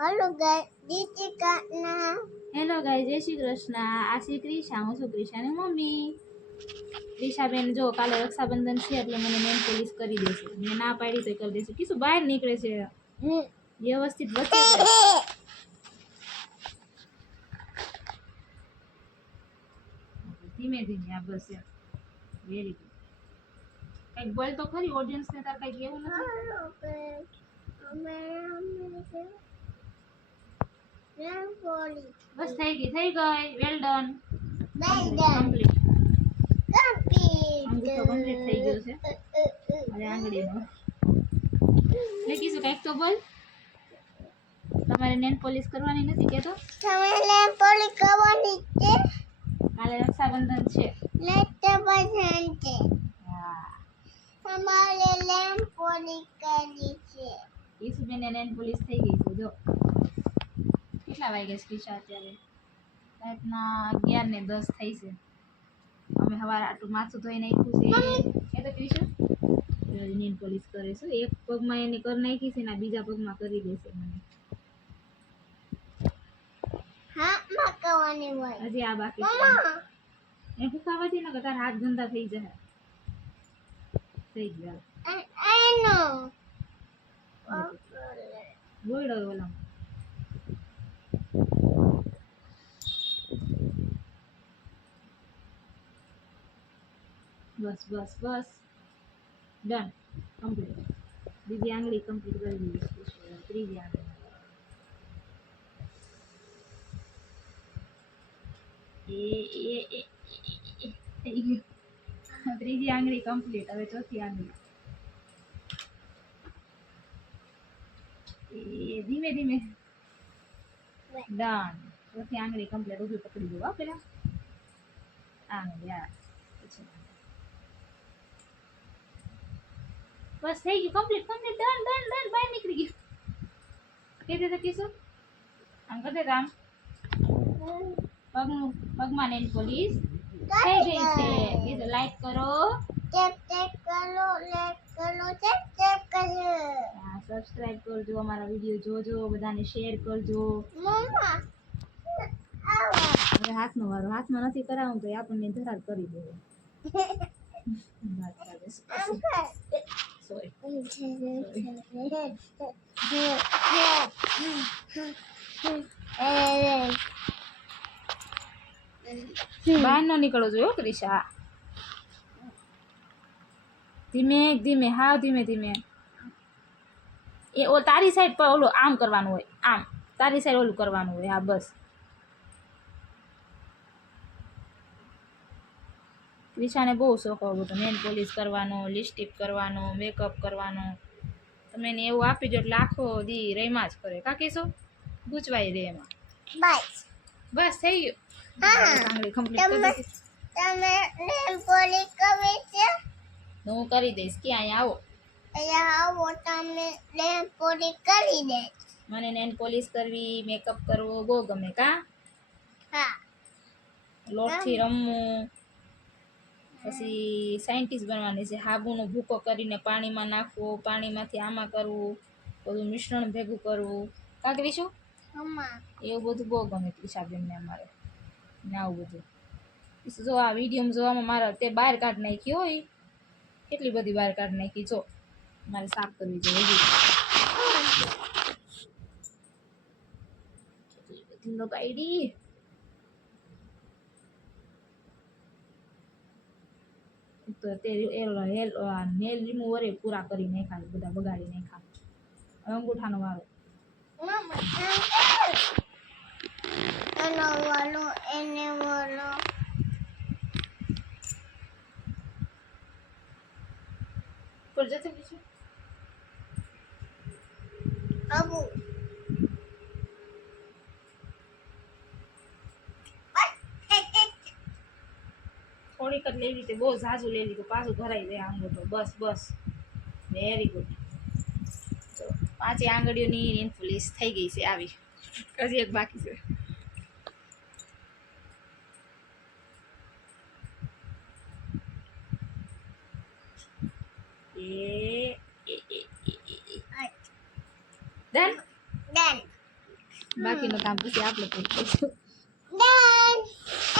Hello guys नीचे काटना hello ગાય જય શ્રી કૃષ્ણ. આ શ્રી ક્રિશા, હું છું ક્રિશાની મમ્મી. ક્રિશાબેન જો કાલે રક્ષાબંધન છે એટલે મને નેલ પોલિશ કરી દેશે. મેં ના પાડી તો કરી દેશે. કીશું બહાર નીકળે છે વ્યવસ્થિત વચ્ચે ધીમે ધીમે. આ બસ વેરી ગુડ. કઈક બોલ તો ખરી ઓડિયન્સ ને. તાર કઈક એવું નથી? બસ થઈ ગઈ વેલ ડન. કમ્પ્લીટ અંગૂઠો કમ્પ્લીટ થઈ ગયો છે. હવે આંગળીનો ને કીશું કઈક તો બોલ. તમારે નેલ પોલિશ કરવાની નથી કેતો? તમે નેલ પોલિશ કરવાની છે? કાલે રક્ષાબંધન છે. રક્ષાબંધન છે. હા, તમારે નેલ પોલિશ કરવી છે. ઈસુબેન નેલ પોલિશ થઈ ગઈ છે. જો કેટલા વાગ્યા છે ક્રિશા? અત્યારે રાતના 11:10 થઈ છે. અમે સવારે આટલું માથું ધોઈ નાખ્યું છે. એ તો ક્રિશા નેલ પોલિશ કરે છે. એક પગમાં એને કરી નાખી છે ને બીજા પગમાં કરી દેશે મને. હાથમાં કરવાની હોય. હજી આ બાકી છે. એ ફૂકાવાથી ને તારા હાથ ગંદા થઈ જાય. થઈ ગયા આનો ગોળો ઓલા બસ બસ બસ ડન કમ્પ્લીટ. બીજી આંગળી કમ્પ્લીટ કરી દીધી. ત્રીજી આંગળી થઈ ગયું. ત્રીજી આંગળી કમ્પ્લીટ. હવે ચોથી આંગળી ધીમે ધીમે ડન. ચોથી આંગળી કમ્પ્લીટ. ઊભી પકડી દો પેલા આંગળી. બસ થઈ ગયું complete complete. Done done done. બહાર નીકળી ગયું. કહી દે તો કીશું આમ કરી દે. આમ પગમાં નેલ પોલિશ થઈ ગઈ છે. કીધું લાઈક કરો, ચેક કરો, લાઈક કરો, ચેક કરો. હા સબસ્ક્રાઇબ કરજો. અમારા વિડીયો જોજો. બધાને શેર કરજો. મમ્મા હવે હાથનો વારો. હાથમાં નથી કરાવું તો આપણને ધરાર કરી દેવો. બહાર ન નીકળવો જોઈએ ક્રિશા. ધીમે ધીમે. હાવ ધીમે ધીમે. એ તારી સાઈડ પર ઓલું આમ કરવાનું હોય. આમ તારી સાઈડ ઓલું કરવાનું હોય. હા બસ. ક્રિશાને બહુ શોખ હોય બધો નેલ પોલિશ કરવાનો, લિપસ્ટિક કરવાનો, મેકઅપ કરવાનો. તમે એને એવું આપી દો એટલે આખો દી રહીમાં જ કરે. કાકીશું ગૂંચવાઈ રહે એમાં. બસ બસ થઈ ગયું. આંગળી કમ્પ્લીટ કરી દીધી. તમે નેલ પોલિશ કરવી છે? હું કરી દઈશ. ક્યાં અહીંયા આવો. અહીંયા આવો તમે નેલ પોલિશ કરી દે. મને નેલ પોલિશ કરવી, મેકઅપ કરવો બહુ ગમે. કા હા લોટથી રમવું. પછી સાયન્ટિસ્ટ બનવાની છે. હાબુનો ભૂકો કરીને પાણીમાં નાખવો, પાણીમાંથી આમાં કરવું, બધું મિશ્રણ ભેગું કરવું. કા કરીશું એવું બધું બહુ ગમે ક્રિશાબેનને અમારે ને આવું બધું. જો આ વિડીયો જોવામાં મારે તે બહાર કાઢી નાખી હોય. કેટલી બધી બહાર કાઢી નાખી. જો મારે સાફ કરવી જોઈએ. કેટલી બધી નો કાઢી. તો તે નેલ રિમૂવર પૂરા કરી નાખ્યા. બધા બગાડી નાખ્યા. અંગૂઠાનો વારો. એનો વાલો એને વાલો પર જશે બીજું આબુ થોડીક જ લઈ લીધી. બહુ ઝાઝુ લઈ લીધું. પાછું ભરાઈ જાય આંગળો. બસ બસ વેરી ગુડ. તો 5 આંગળીઓની નેલ પોલિશ થઈ ગઈ છે. આવી હજી એક બાકી છે. ડન. બાકીનું કામ પછી આપણે કરીશું. ડન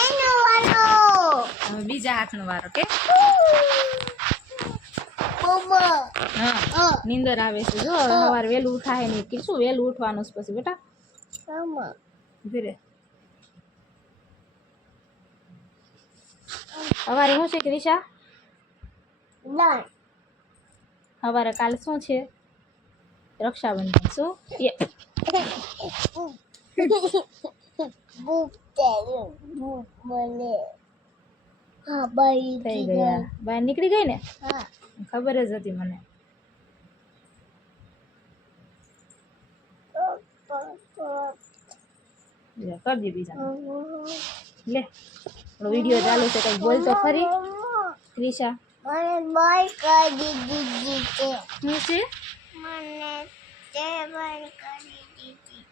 એનો વાલો હવે બીજા હાથનો વારો કે બોબો હા નીંદર આવે છે જો હવે સવારે વહેલું ઉઠાય નહીં કીધું વહેલું ઉઠવાનું છે પછી બેટા મમ્મા ધીરે સવારે શું છે ક્રિશા ડન સવારે કાલે શું છે રક્ષાબંધન શું બુક તેરું બુક મને હા બાઈ થઈ ગયા બહાર નીકળી ગઈ ને હા ખબર જ હતી મને લે, કરજે બીજા લે આપણો વિડીયો ચાલુ છે કંઈક બોલ તો ખરી ક્રિશા મને બાય કરી દીધી છે શું છે મને તે બાય કરી દીધી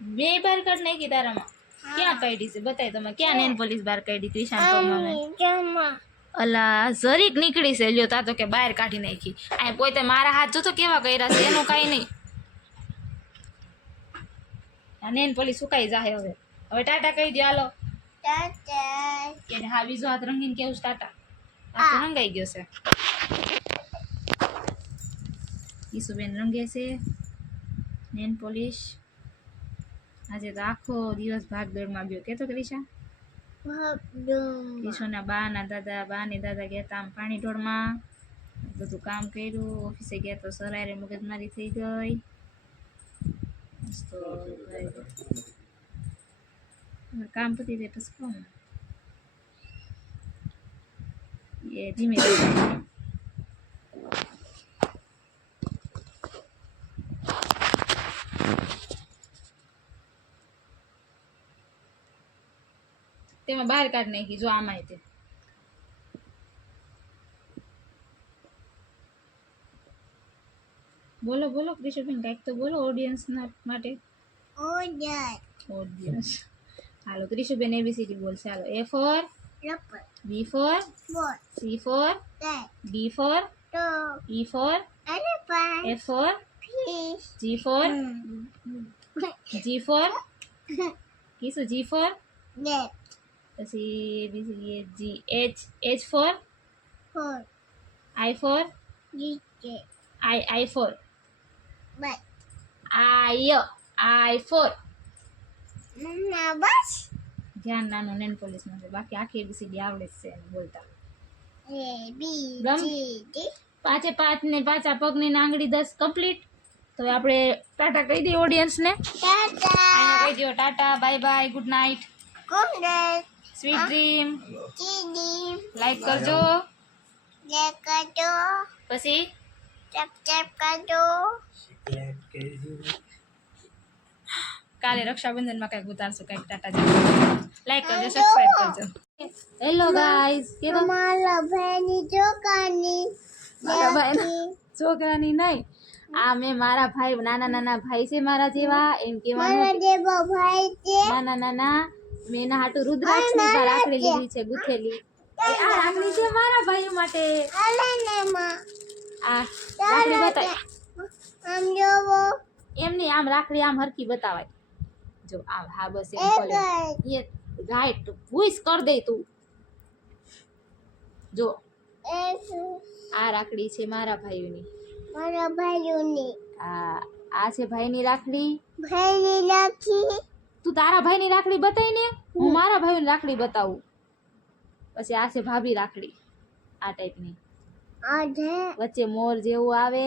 બે બાર કાઢ નાખી તારામાં ક્યાં કાઢી છે બતાય તમે ક્યાં નેન પોલીસ બાર કાઢી ક્રિશા પગમાં જમા અલા જરીક નીકળી છે લ્યો તા તો કે બહાર કાઢી નાખી આ પોતે મારા હાથ જોતો કેવા કર્યા છે એનું કાંઈ નહીં આ નેન પોલીસ સુકાઈ જાય હવે હવે ટાટા કહી દો હાલો ટાટા કે હા બીજો હાથ રંગીને કેવું છે ટાટા આ તો રંગાઈ ગયો છે ઈસુબેન રંગે છે નેન પોલીસ આજે તો આખો દિવસ ભાગદોડમાં ગયો કેતો ક્રિશા ઈશુના બા ને દાદા ગયા તા આમ પાણી ઢોળમાં બધું કામ કર્યું ઓફિસે ગયા તો સરાયરે મગજમારી થઈ ગઈ તો કામ પતી જાય પછી કોણ એ ધીમે ધીમે તેમાં બહાર કાઢ નાખી જો આમાં તે બોલો બોલો ક્રિશુબેન કાંઈક તો બોલો ઓડિયન્સ માટે ઓડિયન્સ હાલો ક્રિશુબેન એબીસીડી બોલશે hello A for rubber B for ball C for ટેટ D for તો E for elephant F for fish G for G for કીશું G for નેટ પછી B C G H for for I for જીકે I for બસ I for મમ્મા બસ ધ્યાન નાનું નેન પોલીસમાં છે બાકી આખી એબીસીડી આવડે જ છે એને બોલતા એ બી ગમ. સી ડી પાંચે પાંચ ને પાછા પગની ને આંગળી 10 કમ્પ્લીટ તો હવે આપણે ટાટા કહી દઈએ ઓડિયન્સને ટાટા અહીંયા કહી દો Tata bye bye good night good night sweet dream TD like કરજો દેખાડો પછી સબસ્ક્રાઇબ કરજો કાલે રક્ષાબંધનમાં કંઈક ઉતારશું કંઈક ટાટા લાઈક કરજો સબસ્ક્રાઇબ કરજો હેલો ગાઈઝ કે તમારા ભાઈની જોકાની મારા ભાઈ છોકરાની નહીં આ મેં મારા ભાઈ નાના ભાઈ છે મારા જેવા એમ મારા કહેવાનું જેવો ભાઈ છે નાના મેં એના હાટું રુદ્રાક્ષની રાખડી લીધી છે ગુથેલી આ રાખડી છે મારા ભાઈઓ માટે અલે ને માં આ રાખડી બતાય આમ જોવો એમની આમ રાખડી આમ હરકી બતાવાય જો આમ હા બસ એમ એ બોલે એ રાઈટ ભૂસ કર દે તું જો આ રાખડી છે મારા ભાઈઓની મારા ભાઈઓની આ છે ભાઈની રાખડી ભાઈની રાખી તું તારા ભાઈની રાખડી બતાવી ને હું મારા ભાઈની રાખડી બતાવું પછી આ છે ભાભી રાખડી આ ટાઈપની આ છે વચ્ચે મોર જેવું આવે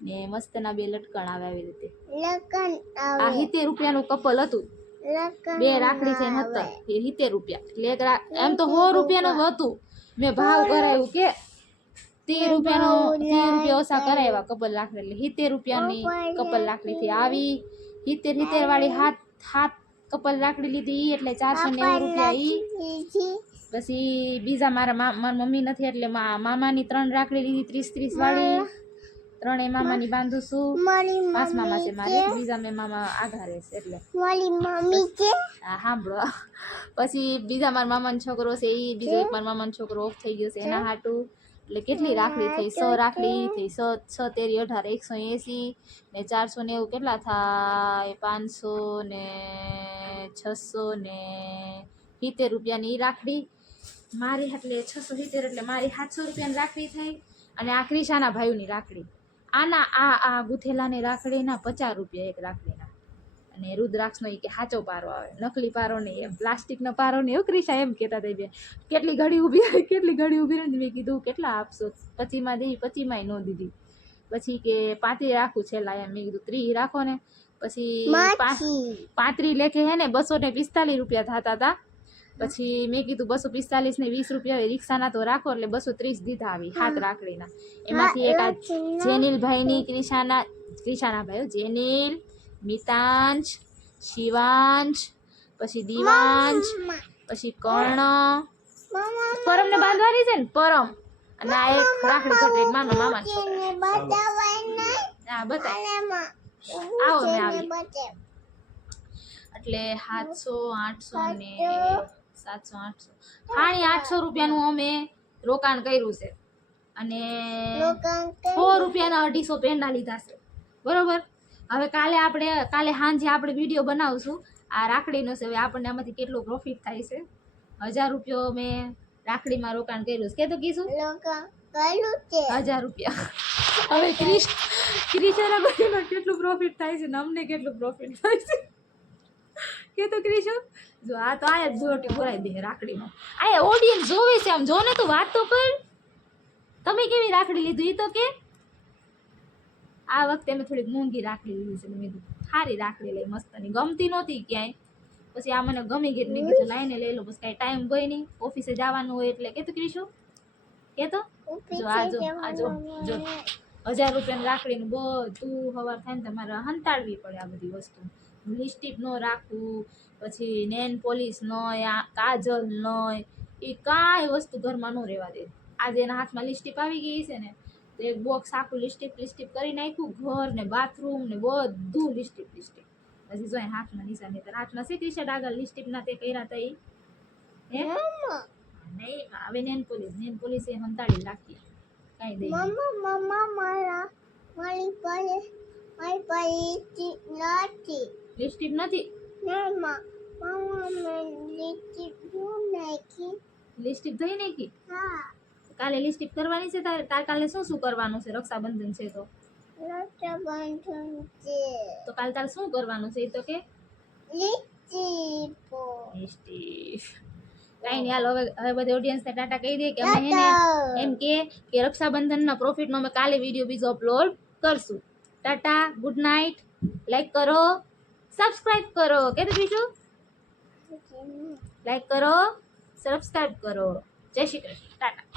ને મસ્તના બે લટકણ આવે આવી રીતે લકન આ આવે 70 રૂપિયાનું કપલ હતું લકન બે રાખડી છે ને હતા એ 70 રૂપિયા એટલે એક એમ તો 100 રૂપિયાનું હતું મેં ભાવ કરાવ્યું કે 30 રૂપિયા ઓછા કરાવ્યા કપલ રાખડી એટલે 70 રૂપિયાની કપલ રાખડીથી આવી 70 વાળી હાથ કપલ રાખડી લીધી ઈ એટલે 490 રૂપિયા ઈ પછી બીજા મારા મમ્મી નથી એટલે મામાની 3 રાખડી લીધી 30 વાળી 3 મામાની બાંધું છું મારી 5 મામા છે મારે બીજા મેં મામા આઘારે છે એટલે મારી મમ્મી છે હા સાંભળો પછી બીજા મારા મામાનો છોકરો છે એ બીજો એક મારા મામાનો છોકરો ઓફ થઈ ગયો છે એના હાટું એટલે કેટલી રાખડી થઈ? 100 રાખડી થઈ. 6 તેરી 18 180 ને 490 કેટલા થાય? 500 ને 600 ને 70 રૂપિયાની ઈ રાખડી મારી. એટલે 670 એટલે મારી 700 રૂપિયાની રાખડી થઈ. અને આ ક્રિશાના ભાઈઓની રાખડી, આના આ ગુથેલાની રાખડીના 50 રૂપિયા એક રાખડીના. અને રુદ્રાક્ષનો ઈ કે સાચો પારો આવે, નકલી પારો નહીં, એમ પ્લાસ્ટિકનો પારો નહીં. એવું ક્રિશા એમ કહેતા હતા બે. કેટલી ઘડી ઊભી રહી. મેં કીધું કેટલા આપશો? 25માં દેવી, 25માં ન દીધી. પછી કે 35 રાખું છેલ્લા, એમ. મેં કીધું 30 રાખો ને. પછી 35 લેખે હે ને 245 રૂપિયા થતા હતા. પછી મેં કીધું 245 ને 20 રૂપિયા રિક્ષાના તો રાખો, એટલે 230 દીધા આવી 7 રાખડીના. એમાંથી એક આ જેનિલભાઈની, ક્રિશાના ભાઈઓ જેનિલ, મિતાંશ, શિવાંશ, પછી દિવાંશ, પછી કર્ણ, પરમને બાંધવાની છે ને પરમ. અને આ એક રાખડી ઘટે મામા હા બતાય આવો ને આવી. એટલે 700 800 ને 700 800 800 રૂપિયાનું અમે રોકાણ કર્યું છે. અને 100 રૂપિયાના 250 પેંડા લીધા છે. બરોબર. હવે કાલે સાંજે આપણે વિડીયો બનાવશું આ રાખડીનો છે. હવે આપણને આમાંથી કેટલો પ્રોફિટ થાય છે. 1000 રૂપિયા મેં રાખડીમાં રોકાણ કર્યું છે. કે તો કીધું 1000 રૂપિયા. હવે ક્રિશાના ભાઈનો કેટલું પ્રોફિટ થાય છે ને અમને કેટલું પ્રોફિટ થાય છે કે તો ક્રિશુ જો આ તો આયા જોટી બોલાઈ દે રાખડીમાં. આયા ઓડિયન્સ જોવે છે, આમ જો ને તું વાત તો કર. તમે કેવી રાખડી લીધું ઈ તો કે. આ વખતે મેં થોડીક મોંઘી રાખડી લીધી છે. મેં કીધું સારી રાખડી લઈ, મસ્તની. ગમતી નહોતી ક્યાંય, પછી આ મને ગમી ગઈ. મેં કીધું લાઈને લઈ લો. પછી કાંઈ ટાઈમ ગઈ નહીં, ઓફિસે જવાનું હોય એટલે. કે તો ક્રિશુ કે તો જો આ જો 1000 રૂપિયાની રાખડીનું બધું હવાર થાય ને તમારે હંતાડવી પડે આ બધી વસ્તુ. લિપસ્ટિક ન રાખવું, પછી નેન પોલિશ નય, કાજલ નય, એ કાંઈ વસ્તુ ઘરમાં ન રહેવા દે. આજે એના હાથમાં લિપસ્ટિક આવી ગઈ છે ને તો એક બોક્સ આખું લિપસ્ટિક કરી નાખ્યું. ઘર ને બાથરૂમ ને બધું લિપસ્ટિક. હજી જો હાથમાં નિશાન નહીં. હાથમાં છે ટી શર્ટ આગળ લિપસ્ટિક ના તે કર્યા હતા એ નહીં. હવે નેન પોલિશ એ હંતાડી રાખી કાંઈ દે. લિપસ્ટિક નથી. લિપસ્ટિક થઈ નાખી. કાલે લિપસ્ટિક કરવાની છે તાર કાલે શું કરવાનું છે? રક્ષાબંધન છે તો કાલે તારે શું કરવાનું છે? એ તો કે લિપસ્ટિક. કાંઈ નહીં. હાલ હવે બધી ઓડિયન્સને ટાટા કહી દે કે અમે એમ કે રક્ષાબંધનના પ્રોફિટનો અમે કાલે વિડીયો બીજો અપલોડ કરશું. Tata, good night. લાઈક કરો, સબસ્ક્રાઇબ કરો. કે બીજું લાઈક કરો, સબસ્ક્રાઇબ કરો. જય શ્રી કૃષ્ણ. ટાટા.